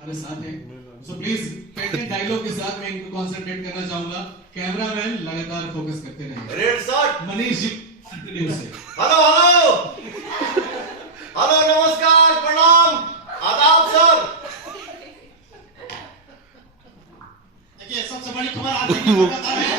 हमारे साथ हैं। सो प्लीज पेटेंट डायलॉग के साथ मैं इनको कंसंट्रेट करना चाहूंगा। कैमरामैन लगातार फोकस करते रहे। Red shot Manish ji continue से। हेलो हेलो हेलो, नमस्कार, प्रणाम, आदाब सर। देखिए सबसे बड़ी खबर आज की बता रहे हैं।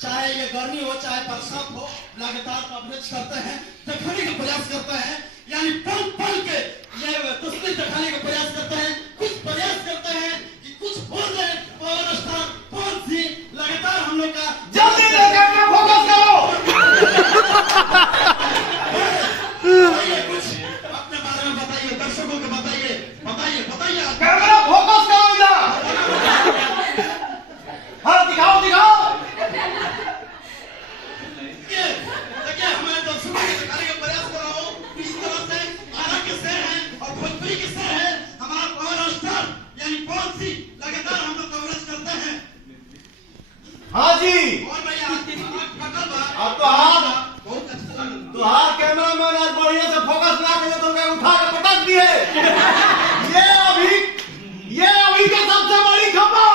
चाहे ये गर्मी हो चाहे बरसात हो, लगातार कवरेज करते हैं, दिखाने का प्रयास करते हैं, यानी पल पल के ये तस्वीर दिखाने का प्रयास करते हैं। कुछ प्रयास करते हैं कि कुछ बोल रहे पावर स्टार कौन सी, लगातार हम लोग का जल्दी कैमरा फोकस करो। कुछ अपने बारे में बताइए, दर्शकों को बताइए, बताइए कैमरा फोकस करो इधर। हाँ दिखाओ दिखाओ। देखिए हमारे दर्शकों को दिखाने का प्रयास कर रहा हूँ। इस तरह से आरा के शेर हैं और भोजपुरी के शेर है हमारा पावर स्टार यानी कौन सी, लगातार हम लोग कवरेज करते हैं। हाँ जी, और भैया अब तो हाथ बहुत अच्छा लगा। तो हाथ कैमरामैन आज बढ़िया से फोकस ना करे तो मैं उठा के पटक दिए। ये अभी के सबसे बड़ी खबर।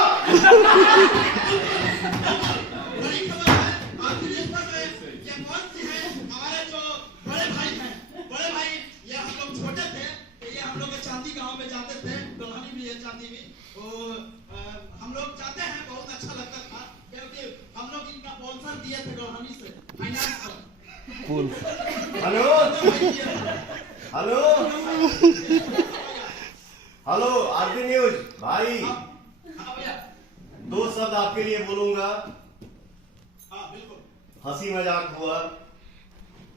बड़ी खबर है आपके लिए पर ये कौन सी है, हमारे जो बड़े भाई हैं, बड़े भाई ये हम लोग छोटे थे तो ये हम लोग चांदी गांव में जाते थे, दुल्हनी भी है चांदी भी, तो हम लोग जाते हैं, बहुत अच्छा लगता था क्योंकि हम लोग इनका स्पॉन्सर दिए थे दुल्हनी से फाइनेंस पर। हेलो हेलो हेलो आरती न्यूज भाई, हाँ भैया, दो शब्द आपके लिए बोलूंगा। हाँ बिल्कुल। हंसी मजाक हुआ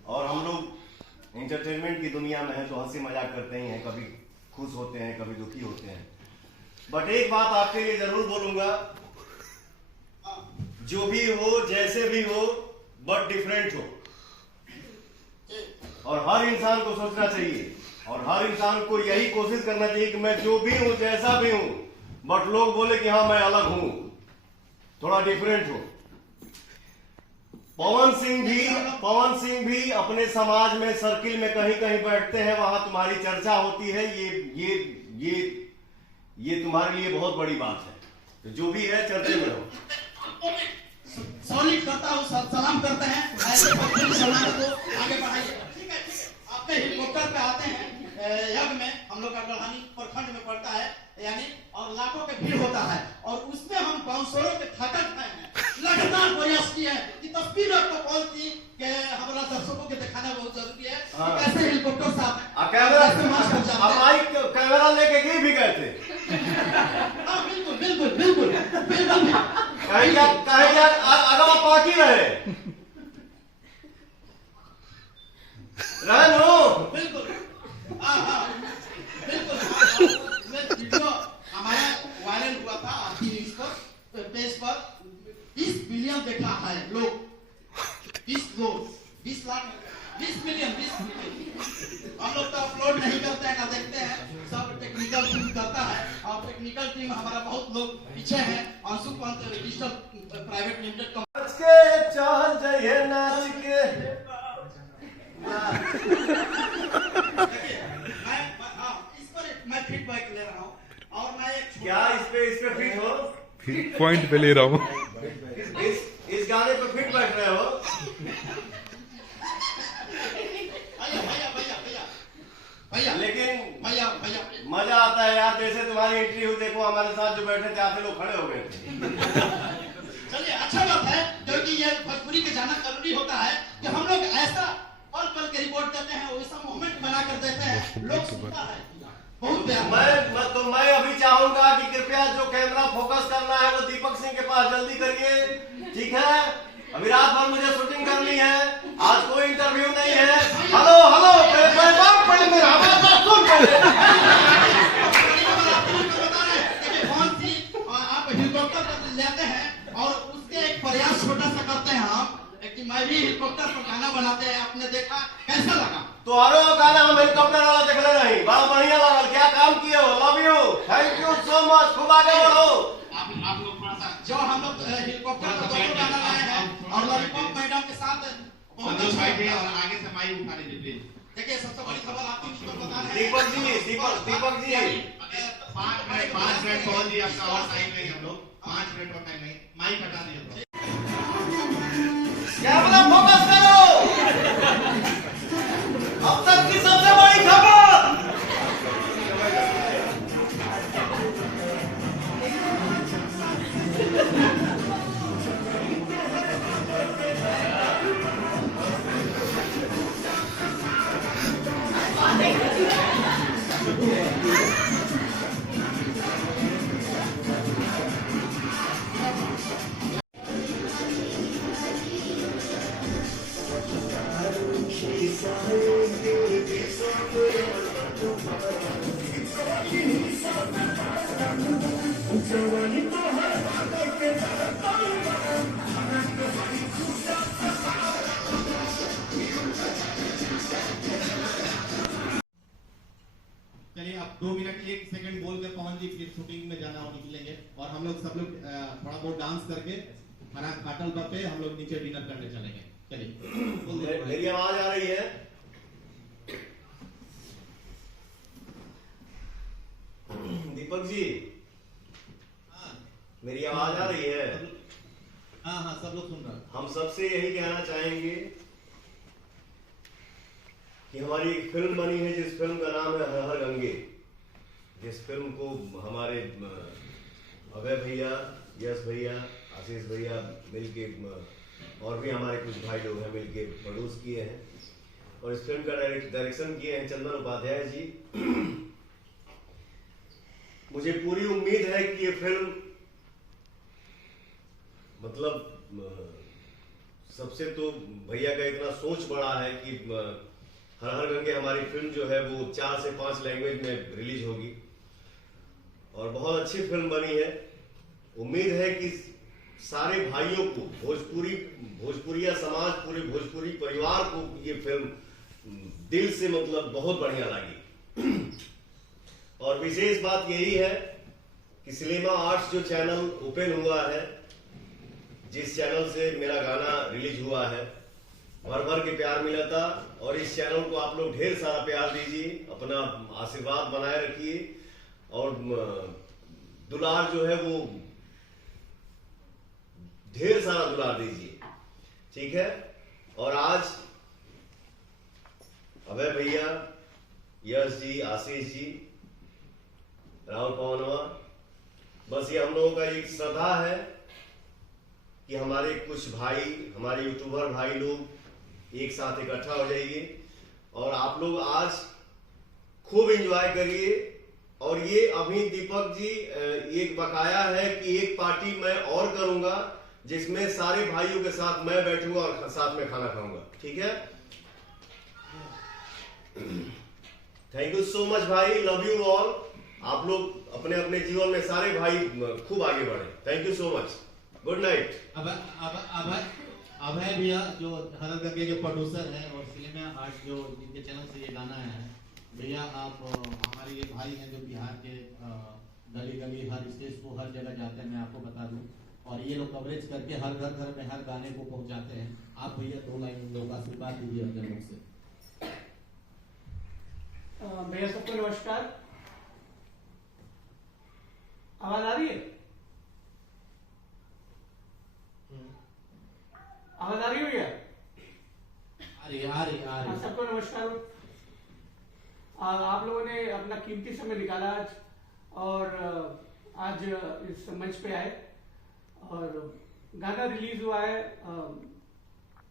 और हम लोग एंटरटेनमेंट की दुनिया में हैं तो हंसी मजाक करते ही हैं, कभी खुश होते हैं कभी दुखी होते हैं। बट एक बात आपके लिए जरूर बोलूंगा, जो भी हो जैसे भी हो बट डिफरेंट हो, और हर इंसान को सोचना चाहिए और हर इंसान को यही कोशिश करना चाहिए कि मैं जो भी हूं जैसा भी हूं बट लोग बोले कि हाँ मैं अलग हूं, थोड़ा डिफरेंट हूं। पवन सिंह भी अपने समाज में सर्किल में कहीं कहीं बैठते हैं, वहां तुम्हारी चर्चा होती है। ये तुम्हारे लिए बहुत बड़ी बात है, तो जो भी है चर्चे में हो। सॉलिड करता हूँ, सलाम करते हैं, ऐसे समाज को आगे बढ़ाइए। ठीक है, आपके हेलीकॉप्टर पे आते हैं यज्ञ में, हम लोग का गढ़ानी प्रखंड में पड़ता है यानी, और लाखों के भीड़ होता है और उसमें हम बाउंसरों के थकट हैं, लगातार प्रयास किए हैं कि तस्वीर आपको कॉल की कि हमारा दर्शकों के दिखाना बहुत जरूरी है। कैसे हेलीकॉप्टर से कैमरा लेके गए भी गए थे। हाँ बिल्कुल बिल्कुल बिल्कुल बिल्कुल। कहीं अगवा पार्टी रहे नो बिल्कुल। हाँ बिल्कुल। वीडियो हमारा वायरल हुआ था आपकी न्यूज पर, पेज पर 20 बिलियन देखा है लोग, 20 लाख 20 मिलियन। हम लोग तो अपलोड नहीं करते हैं ना देखते हैं, सब टेक्निकल टीम करता है और टेक्निकल टीम हमारा बहुत लोग पीछे है। Anshu Pant digital private limited के चल जाइए नाच के। मैं फीडबैक ले रहा हूँ और मैं एक क्या इस पे फिट हो, पॉइंट पे ले रहा हूँ। इस गाने पे फिट बैठ रहे हो। भैया लेकिन भैया मजा आता है यार, जैसे तुम्हारी एंट्री हुई, देखो हमारे साथ जो बैठे थे आधे लोग खड़े हो गए थे। चलिए अच्छा बात है क्योंकि ये भोजपुरी के जाना जरूरी होता है कि हम लोग ऐसा पल पल के रिपोर्ट देते हैं, वैसा मोमेंट बना कर देते हैं, लोग सुनता है बहुत प्यार। मैं अभी चाहूंगा कि कृपया जो कैमरा फोकस करना है वो दीपक सिंह के पास जल्दी करिए, ठीक है? अभी रात भर मुझे शूटिंग करनी है, आज कोई इंटरव्यू नहीं है। हेलो हेलो आप हेलीकॉप्टर लेते हैं और उसके एक प्रयास छोटा सा करते हैं हम कि मैं भी हेलीकॉप्टर पर खाना बनाते हैं, आपने देखा कैसा लगा? तो अरे वो गाना हम हेलीकॉप्टर वाला देखले नहीं, बड़ा बढ़िया लगल, क्या काम किए हो, love you, thank you so much, खूब आगे बढ़ो। आप लोग थोड़ा सा जो हम लोग हेलीकॉप्टर का दोनों गाना लाए हैं और लॉलीपॉप मैडम के साथ बहुत संतोष भाई जी अच्छा और आगे से माइक उठा लीजिए प्लीज। देखिए सबसे बड़ी खबर आपको इस पर बता रहे हैं दीपक जी, दीपक जी, 5 मिनट पहुंच जी, आपका और टाइम नहीं, हम लोग 5 मिनट और टाइम नहीं, माइक हटा दीजिए। कैमरा फोकस करो। अब तक की सबसे बड़ी खबर। चलिए अब 2 मिनट 1 सेकंड बोल के पवन जी फिर शूटिंग में जाना और निकलेंगे और हम लोग सब लोग थोड़ा बहुत डांस करके हरा काटल पे हम लोग नीचे डिनर करने चलेंगे। चलिए बोल दीजिए। मेरी आवाज आ रही है? दीपक जी, मेरी आवाज आ रही है? हाँ हाँ सब लोग सुन रहे हैं। हम सबसे यही कहना चाहेंगे कि हमारी एक फिल्म बनी है जिस फिल्म का नाम है हर हर गंगे, जिस फिल्म को हमारे अभय भैया, यश भैया, आशीष भैया मिलके और भी हमारे कुछ भाई लोग हैं मिलके प्रोड्यूस किए हैं और इस फिल्म का डायरेक्शन किए हैं चंदन उपाध्याय जी। मुझे पूरी उम्मीद है कि ये फिल्म मतलब सबसे तो भैया का इतना सोच बड़ा है कि हर हर गंगे हमारी फिल्म जो है वो 4 से 5 लैंग्वेज में रिलीज होगी और बहुत अच्छी फिल्म बनी है। उम्मीद है कि सारे भाइयों को, भोजपुरिया समाज, पूरे भोजपुरी परिवार को ये फिल्म दिल से मतलब बहुत बढ़िया लगी। और विशेष बात यही है कि सिनेमा आर्ट्स जो चैनल ओपन हुआ है, जिस चैनल से मेरा गाना रिलीज हुआ है, भर भर के प्यार मिला था और इस चैनल को आप लोग ढेर सारा प्यार दीजिए, अपना आशीर्वाद बनाए रखिए और दुलार जो है वो ढेर सारा दुलार दीजिए, ठीक है। और आज अभय भैया, यश जी, आशीष जी, राहुल पवनवा, बस ये हम लोगों का एक श्रद्धा है कि हमारे कुछ भाई, हमारे यूट्यूबर भाई लोग एक साथ इकट्ठा हो जाइए और आप लोग आज खूब एंजॉय करिए। और ये अभी दीपक जी एक बकाया है कि एक पार्टी मैं और करूंगा जिसमें सारे भाइयों के साथ मैं बैठूंगा और साथ में खाना खाऊंगा, ठीक है। थैंक यू सो मच भाई, लव यू ऑल। आप लोग अपने अपने जीवन में सारे भाई खूब आगे बढ़े। Thank you so much, good night. Abhay भैया जो हर हर गंगे के प्रोड्यूसर हैं और सिनेमा आर्ट्स जो जिनके चैनल से ये गाना है, भैया आप हमारे ये भाई हैं जो बिहार के गली गली हर स्टेज को हर जगह जाते हैं, मैं आपको बता दूं, और ये लोग कवरेज करके हर घर में हर गाने को पहुंचाते हैं। आप भैया 2 लाइन लोगों का आशीर्वाद दीजिए अपने मुख से। भैया सबको नमस्कार। आवाज आ रही है? आवाज आ रही है भैया? आ रही। सबको नमस्कार। आप लोगों ने अपना कीमती समय निकाला आज और आज इस मंच पे आए और गाना रिलीज हुआ है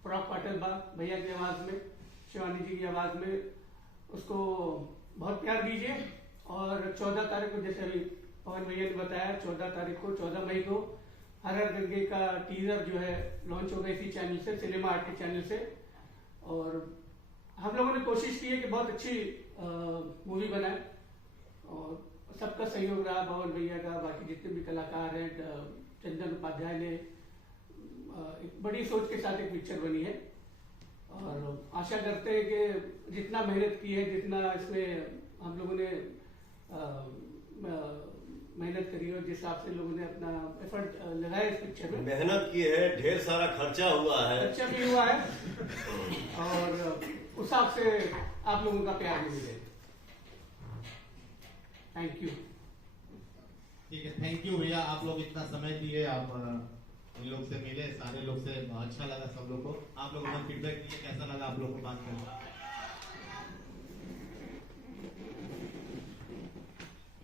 फ्रॉक पाटिल बा भैया की आवाज में, शिवानी जी की आवाज में। उसको बहुत प्यार दीजिए और 14 तारीख को, जैसे अभी पवन भैया ने बताया, 14 तारीख को 14 मई को हर हर गंगे का टीजर जो है लॉन्च होगा इसी चैनल से, सिनेमा आर्ट के चैनल से। और हम लोगों ने कोशिश की है कि बहुत अच्छी मूवी बनाए और सबका सहयोग रहा, पवन भैया का, बाकी जितने भी कलाकार हैं, चंदन उपाध्याय ने एक बड़ी सोच के साथ एक पिक्चर बनी है और आशा करते हैं कि जितना मेहनत की है, जितना इसमें हम लोगों ने मेहनत करी है, जिस हिसाब से लोगों ने अपना एफर्ट लगाया इस पिक्चर में, मेहनत की है, ढेर सारा खर्चा हुआ है, अच्छा भी हुआ है और उस हिसाब से आप लोगों का प्यार भी मिले। Thank you. ठीक है, थैंक यू भैया, आप लोग इतना समय दिए, आप इन लोग से मिले, सारे लोग से अच्छा लगा सब लोग को। आप लोग अपना फीडबैक दिए, कैसा लगा आप लोग को बात करना?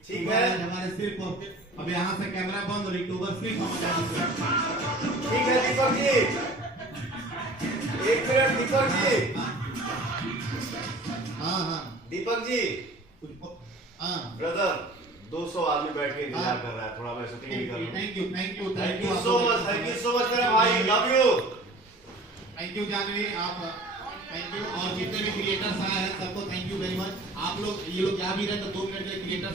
ठीक है। हमारे सिर्फ अब यहाँ से कैमरा बंद और अक्टूबर सिर्फ हमारे। ठीक है दीपक जी, एक मिनट दीपक जी। हाँ दीपक जी, हाँ, ब्रदर 200 आदमी बैठ के इंतजार कर रहा है, थोड़ा मैं शूटिंग भी कर रहा हूँ। Thank you thank you so much, thank you so much मेरे भाई, love you. Thank you Janvi, आप थैंक यू। और जितने भी क्रिएटर्स आए हैं सबको थैंक यू वेरी मच। आप लोग ये लोग क्या भी रहे तो 2 मिनट के क्रिएटर्स